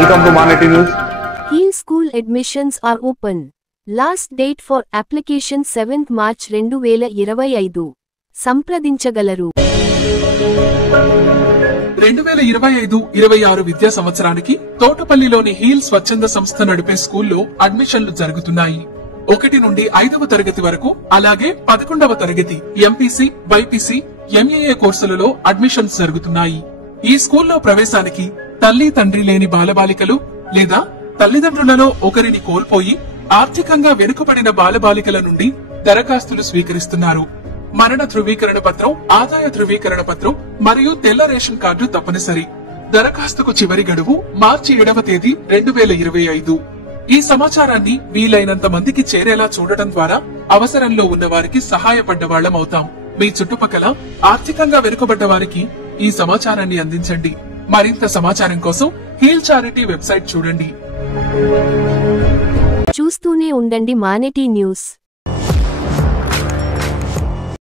Welcome to Manati News. Heel school admissions are open. Last date for application 7th March 2025. సంప్రదించగలరు. 2025-26 విద్యా సంవత్సరానికి తోటపల్లిలోని heal స్వచ్ఛంద సంస్థ నడిపే స్కూల్లో అడ్మిషన్లు జరుగుతున్నాయి. 1 నుండి 5వ తరగతి వరకు, అలాగే 11వ తరగతి ఎంపీసీ, బైపీసీ, ఎంఏఏ కోర్సులలో అడ్మిషన్స్ జరుగుతున్నాయి. ఈ స్కూల్లో ప్రవేశానికి తల్లి తండ్రి లేని బాలబాలికలు లేదా తల్లిదండ్రులలో ఒకరిని కోల్పోయి ఆర్థికంగా వెనుకబడిన బాలబాలికల నుండి దరఖాస్తులు స్వీకరిస్తున్నారు. మరణ ధృవీకరణ పత్రం, ఆదాయ ధృవీకరణ పత్రం మరియు తెల్ల రేషన్ కార్డు తప్పనిసరి. దరఖాస్తుకు చివరి గడువు మార్చి 7వ తేదీ 2025. ఈ సమాచారాన్ని వీలైనంత మందికి చేరేలా చూడటం ద్వారా అవసరంలో ఉన్న వారికి సహాయపడ్డవాళ్లం అవుతాం. మీ చుట్టుపక్కల ఆర్థికంగా వెనుకబడ్డ వారికి ఈ సమాచారాన్ని అందించండి. మరింత సమాచారం కోసం హీల్ చారిటీ వెబ్సైట్ చూడండి. చూస్తూనే ఉండండి మానెటీ న్యూస్.